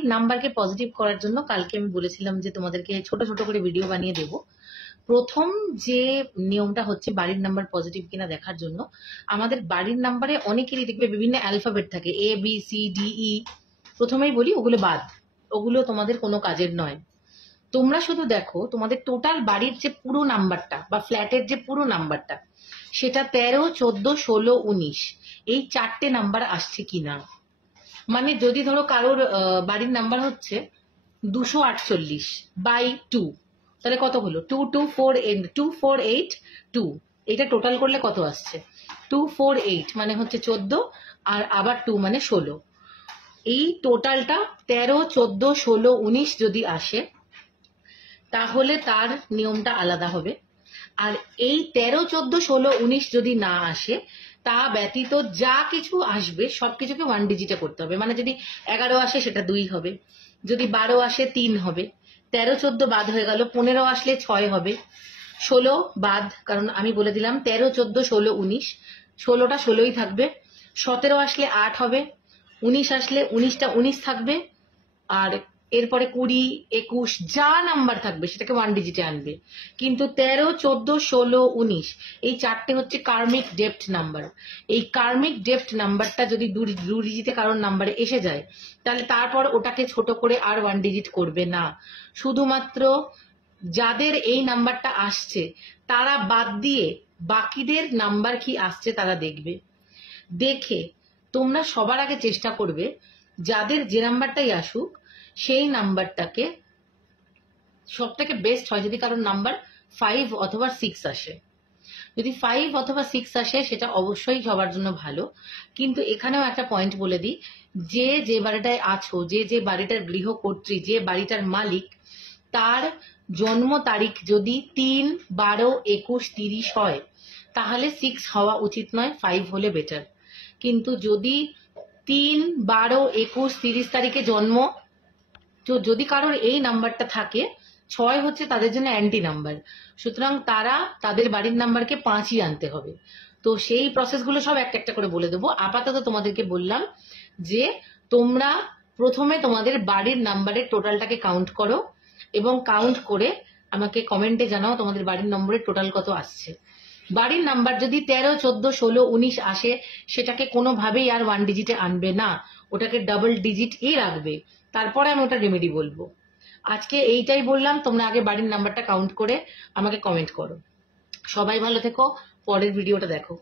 বাড়ির নাম্বারকে পজিটিভ করার জন্য কালকে আমি বলেছিলাম যে তোমাদেরকে ছোট ছোট করে ভিডিও বানিয়ে দেব। প্রথম যে নিয়মটা হচ্ছে বাড়ির নাম্বার পজিটিভ কিনা দেখার জন্য, আমাদের বাড়ির নাম্বারে অনেকেরই দেখবে বিভিন্ন অ্যালফাবেট থাকে, A B C D E. প্রথমেই বলি ওগুলো বাদ, ওগুলো তোমাদের কোনো কাজের নয়। তোমরা শুধু দেখো তোমাদের টোটাল বাড়ির যে পুরো নাম্বারটা বা ফ্ল্যাটের যে পুরো নাম্বারটা, সেটা 13, 14, 16, 19 এই 4টে নাম্বার আসছে কিনা। মানে যদি ধরো কারোর বাড়ির নাম্বার হচ্ছে 248 বাই 2, তাহলে কত হলো 248, এটা টোটাল করলে কত আসছে 248, মানে হচ্ছে 14 আর আবার 2 মানে 16। এই টোটালটা 13, 14, 16, 19 যদি আসে তাহলে তার নিয়মটা আলাদা হবে। আর এই 13, 14, 16, 19 যদি না আসে, তা ব্যতীত যা কিছু আসবে সবকিছুকে 1 ডিজিটে করতে হবে। মানে যদি 11 আসে সেটা 2 হবে, যদি 12 আসে 3 হবে, 13, 14 বাদ হয়ে গেল, 15 আসলে 6 হবে, 16 বাদ, কারণ আমি বলে দিলাম 13, 14, 16, 19, 16টা 16ই থাকবে, 17 আসলে 8 হবে, 19 আসলে 19টা 19 থাকবে, আর এরপরে 20, 21 যা নাম্বার থাকবে সেটাকে 1 ডিজিটে আনবে। কিন্তু 13, 14, 16, 19 এই 4টে হচ্ছে কার্মিক ডেপ্থ নাম্বার। এই কার্মিক ডেপ্থ নাম্বারটা যদি 2 ডিজিটে কারোর নাম্বারে এসে যায়, তাহলে তারপর ওটাকে ছোট করে আর 1 ডিজিট করবে না। শুধুমাত্র যাদের এই নাম্বারটা আসছে তারা বাদ দিয়ে বাকিদের নাম্বার কি আসছে তারা দেখবে। দেখে তোমরা সবার আগে চেষ্টা করবে যাদের যে নাম্বারটাই আসুক সেই নাম্বারটাকে, সব থেকে বেস্ট হয় যদি কারোর নাম্বার 5 অথবা 6 আসে। যদি 5 অথবা 6 আসে সেটা অবশ্যই সবার জন্য ভালো। কিন্তু এখানেও একটা পয়েন্ট বলে দিই, যে যে বাড়িটায় আছো, যে যে বাড়িটার গৃহকর্ত্রী, যে বাড়িটার মালিক, তার জন্ম তারিখ যদি 3, 12, 21, 30 হয় তাহলে 6 হওয়া উচিত নয়, 5 হলে বেটার। কিন্তু যদি 3, 12, 21, 30 তারিখে জন্ম, তো যদি কারোর এই নাম্বারটা থাকে, 6 হচ্ছে তাদের জন্য অ্যান্টি নাম্বার, সুতরাং তারা তাদের বাড়ির নাম্বারকে 5ই আনতে হবে। তো সেই প্রসেসগুলো সব একটা একটা করে বলে দেবো। আপাতত তোমাদেরকে বললাম যে তোমরা প্রথমে তোমাদের বাড়ির নাম্বারের টোটালটাকে কাউন্ট করো এবং কাউন্ট করে আমাকে কমেন্টে জানাও তোমাদের বাড়ির নম্বরের টোটাল কত আসছে। বাড়ির নাম্বার যদি 13, 14, 16, 19 আসে সেটাকে কোনোভাবেই আর 1 ডিজিটে আনবে না, ওটাকে ডাবল ডিজিটই রাখবে। তারপরে আমি ওটা রেমেডি বলবো। আজকে এইটাই বললাম, তোমরা আগে বাড়ির নাম্বারটা কাউন্ট করে আমাকে কমেন্ট করো। সবাই ভালো থেকো, পরের ভিডিওটা দেখো।